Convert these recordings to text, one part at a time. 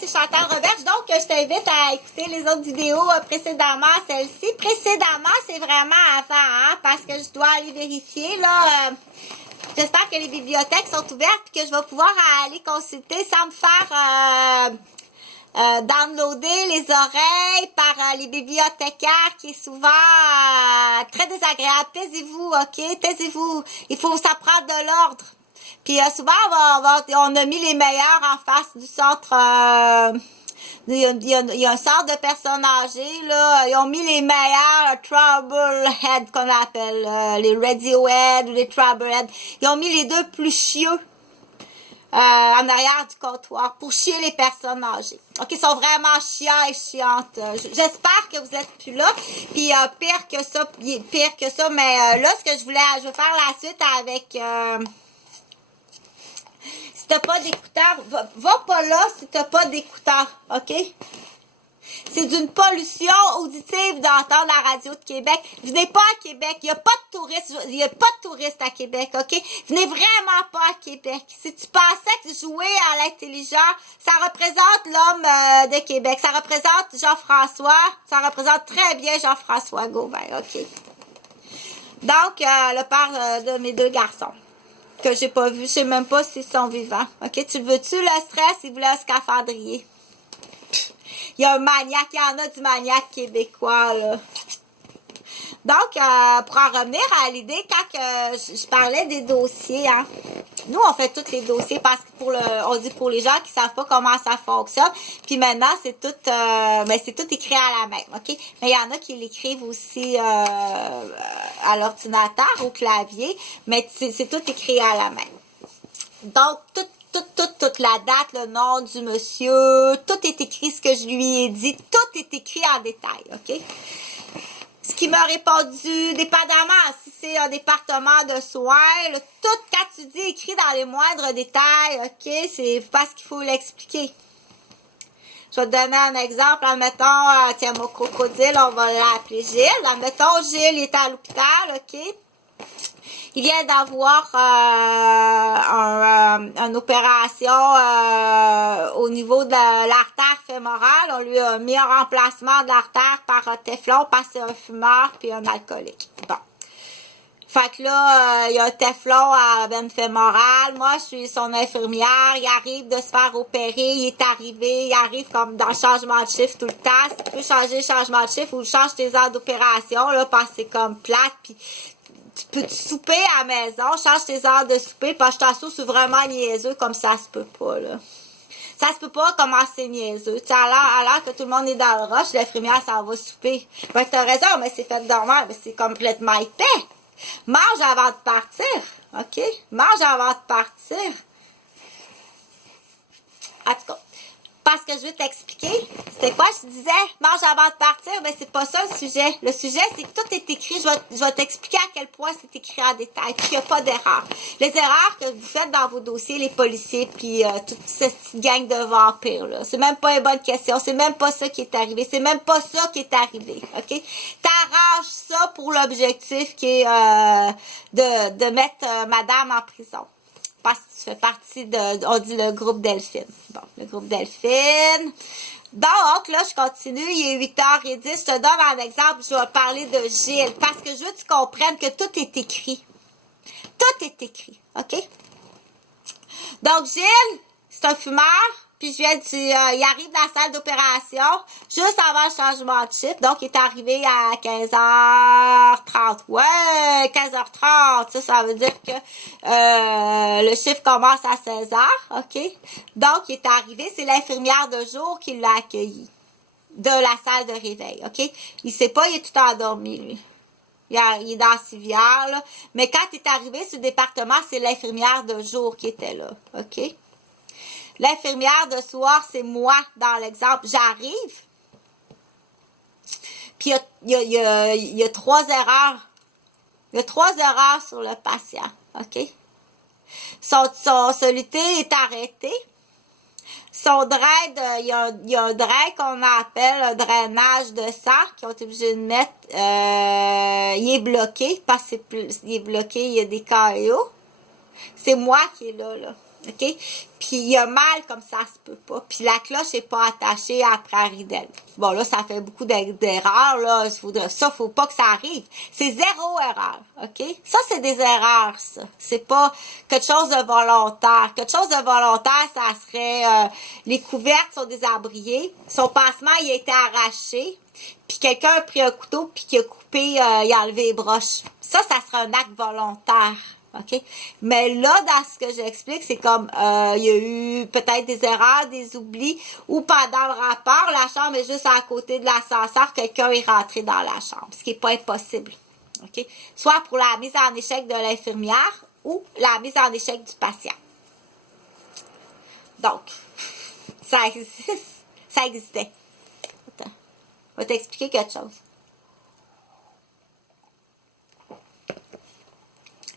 c'est Chantal Roberge. Donc, je t'invite à écouter les autres vidéos précédemment à celle-ci. Précédemment, c'est vraiment avant, hein, parce que je dois aller vérifier, là. J'espère que les bibliothèques sont ouvertes et que je vais pouvoir aller consulter sans me faire downloader les oreilles par les bibliothécaires, qui est souvent très désagréable. Taisez-vous, ok? Taisez-vous. Il faut s'apprendre de l'ordre. Puis souvent, on a mis les meilleurs en face du centre. Il y a un centre de personnes âgées, là. Ils ont mis les meilleurs Troublehead, qu'on appelle, les Radiohead ou les Troublehead. Ils ont mis les deux plus chieux en arrière du comptoir pour chier les personnes âgées. OK, ils sont vraiment chiants et chiantes. J'espère que vous êtes plus là. Puis pire que ça, mais là, ce que je veux faire la suite avec... si t'as pas d'écouteurs, va pas là si t'as pas d'écouteurs, OK? C'est d'une pollution auditive d'entendre la radio de Québec. Venez pas à Québec. Il n'y a pas de touristes. Il y a pas de touristes à Québec, OK? Venez vraiment pas à Québec. Si tu pensais que jouer à l'intelligent, ça représente l'homme de Québec. Ça représente Jean-François. Ça représente très bien Jean-François Gauvin, OK? Donc, le père de mes deux garçons, que j'ai pas vu. Je sais même pas s'ils sont vivants. OK? Tu veux-tu le stress? Il voulait un scaphandrier. Il y a un maniaque, il y en a du maniaque québécois, là. Donc, pour en revenir à l'idée, quand je parlais des dossiers, hein, nous, on fait tous les dossiers parce que on dit pour les gens qui savent pas comment ça fonctionne. Puis maintenant, c'est tout écrit à la main, OK? Mais il y en a qui l'écrivent aussi à l'ordinateur, au clavier, mais c'est tout écrit à la main. Donc, toute la date, le nom du monsieur, tout est écrit, ce que je lui ai dit, tout est écrit en détail, OK? Ce qui m'a répondu, dépendamment si c'est un département de soins, tout, quand tu dis écrit dans les moindres détails, OK, c'est parce qu'il faut l'expliquer. Je vais te donner un exemple. Admettons, tiens, mon crocodile, on va l'appeler Gilles. Admettons, Gilles est à l'hôpital, OK? Il vient d'avoir une opération au niveau de l'artère fémorale. On lui a mis un remplacement de l'artère par un téflon parce que c'est un fumeur puis un alcoolique. Bon. Fait que là, il y a un téflon à la veine fémorale. Moi, je suis son infirmière. Il arrive de se faire opérer. Il arrive comme dans le changement de chiffre tout le temps. Si tu peux changer le changement de chiffre ou change tes heures d'opération, là, parce que c'est comme plate. Puis tu peux souper à la maison, change tes heures de souper, parce que je t'assure, c'est vraiment niaiseux, comme ça se peut pas, là. Ça se peut pas comment c'est niaiseux. Tu sais, alors que tout le monde est dans le rush, l'infirmière, ça va souper. Ben, t'as raison, mais c'est fait dormir, mais c'est complètement épais. Mange avant de partir, OK? Mange avant de partir. En tout cas, parce que je vais t'expliquer, c'était quoi? Je disais, mange avant de partir, mais c'est pas ça le sujet. Le sujet, c'est que tout est écrit. Je vais t'expliquer à quel point c'est écrit en détail, puis il n'y a pas d'erreur. Les erreurs que vous faites dans vos dossiers, les policiers, puis toute cette petite gang de vampires, là, c'est même pas une bonne question. C'est même pas ça qui est arrivé. C'est même pas ça qui est arrivé, OK? T'arranges ça pour l'objectif qui est de mettre madame en prison. Parce que tu fais partie on dit le groupe Delphine. Bon, le groupe Delphine. Donc, là, je continue. Il est 8h10. Je te donne un exemple. Je vais parler de Gilles. Parce que je veux que tu comprennes que tout est écrit. Tout est écrit. OK? Donc, Gilles, c'est un fumeur. Puis, il arrive dans la salle d'opération juste avant le changement de chiffre. Donc, il est arrivé à 15h30. Ouais, 15h30. Ça veut dire que le chiffre commence à 16h. OK? Donc, il est arrivé. C'est l'infirmière de jour qui l'a accueilli de la salle de réveil. OK? Il sait pas, il est tout endormi, lui. Il est dans la civière, là. Mais quand il est arrivé sur le département, c'est l'infirmière de jour qui était là. OK? L'infirmière de soir, c'est moi dans l'exemple. J'arrive. Puis il y a 3 erreurs. Il y a 3 erreurs sur le patient. OK? Son soluté est arrêté. Son drain, il y a un drain qu'on appelle un drainage de sang qu'ils ont été obligés de mettre. Il est bloqué parce qu'il est bloqué, il y a des cailloux. C'est moi qui est là, là. OK? Puis il y a mal comme ça se peut pas. Puis la cloche n'est pas attachée après Ridel. Bon, là, ça fait beaucoup d'erreurs, là. Ça, faut pas que ça arrive. C'est 0 erreur, OK? Ça, c'est des erreurs, ça. C'est pas quelque chose de volontaire. Quelque chose de volontaire, ça serait... les couvertes sont désabrouillées. Son passement, il a été arraché. Puis quelqu'un a pris un couteau, puis qui a coupé, il a enlevé les broches. Ça serait un acte volontaire. OK? Mais là, dans ce que j'explique, c'est comme il y a eu peut-être des erreurs, des oublis, ou pendant le rapport, la chambre est juste à côté de l'ascenseur, quelqu'un est rentré dans la chambre, ce qui n'est pas impossible. OK? Soit pour la mise en échec de l'infirmière ou la mise en échec du patient. Donc, ça existe. Ça existait. Attends. Je vais t'expliquer quelque chose.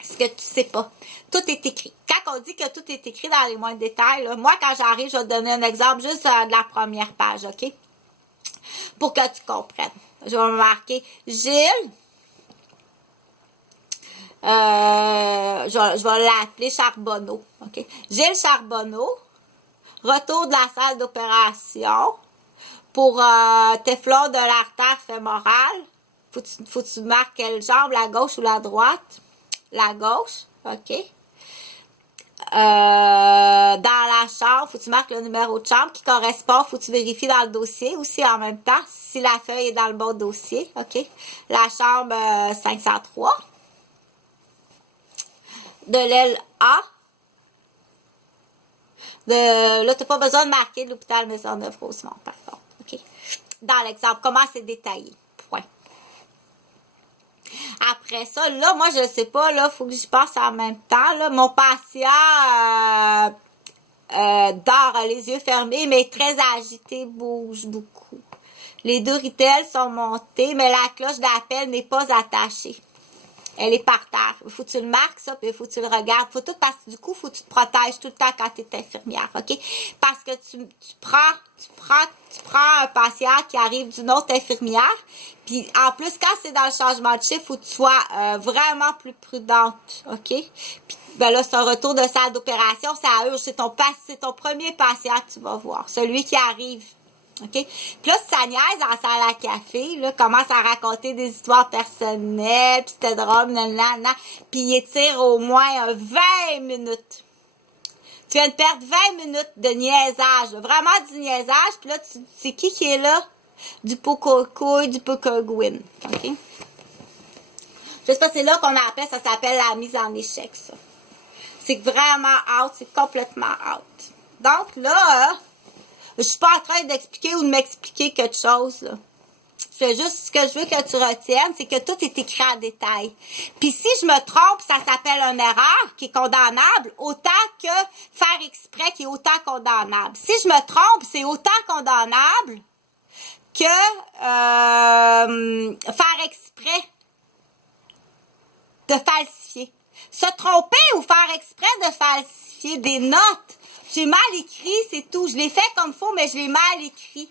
Ce que tu sais pas. Tout est écrit. Quand on dit que tout est écrit dans les moindres détails, là, moi, quand j'arrive, je vais te donner un exemple juste de la première page, OK? Pour que tu comprennes. Je vais marquer Gilles. Je vais l'appeler Charbonneau, OK? Gilles Charbonneau. Retour de la salle d'opération pour téflon de l'artère fémorale. Faut que tu marques quelle jambe, la gauche ou la droite? La gauche, OK. Dans la chambre, faut que tu marques le numéro de chambre qui correspond. Faut que tu vérifies dans le dossier aussi en même temps si la feuille est dans le bon dossier, OK. La chambre 503. De l'aile A. Là, tu n'as pas besoin de marquer de l'hôpital Maisonneuve-Rosemont, par contre, OK. Dans l'exemple, comment c'est détaillé, point. Après ça, là, moi, je sais pas, là, faut que j'y passe en même temps, là. Mon patient dort les yeux fermés, mais très agité, bouge beaucoup. Les deux ritelles sont montées, mais la cloche d'appel n'est pas attachée. Elle est par terre. Il faut que tu le marques, ça, puis il faut que tu le regardes. Faut tout, parce que du coup, il faut que tu te protèges tout le temps quand tu es infirmière, OK? Parce que tu prends un patient qui arrive d'une autre infirmière, puis en plus, quand c'est dans le changement de chiffre, il faut que tu sois vraiment plus prudente, OK? Puis, ben là, c'est un retour de salle d'opération, ça urge. C'est ton premier patient que tu vas voir, celui qui arrive. OK? Puis là, si ça niaise dans la salle à café, là, commence à raconter des histoires personnelles, puis c'était drôle, nanana, puis il étire au moins 20 minutes. Tu viens de perdre 20 minutes de niaisage, là, vraiment du niaisage, puis là, c'est qui est là? Du poco-couille, du poco-gouine, OK? Je sais pas, c'est là qu'on appelle, ça s'appelle la mise en échec, ça. C'est vraiment out, c'est complètement out. Donc là, je suis pas en train d'expliquer ou de m'expliquer quelque chose, là. C'est juste ce que je veux que tu retiennes, c'est que tout est écrit en détail. Puis si je me trompe, ça s'appelle une erreur qui est condamnable, autant que faire exprès qui est autant condamnable. Si je me trompe, c'est autant condamnable que faire exprès de falsifier. Se tromper ou faire exprès de falsifier des notes. J'ai mal écrit, c'est tout. Je l'ai fait comme faux, mais je l'ai mal écrit.